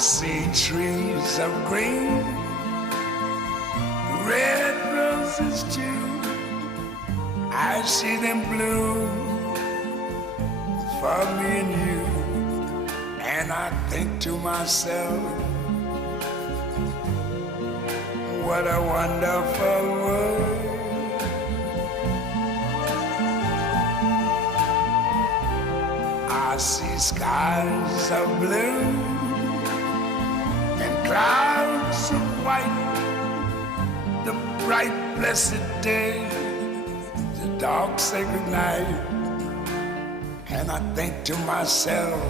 see trees of green, red roses too. I see them bloom for me and you. And I think to myself, what a wonderful world. I see skies of blue and clouds of white, the bright blessed day, the dark sacred night. And I think to myself,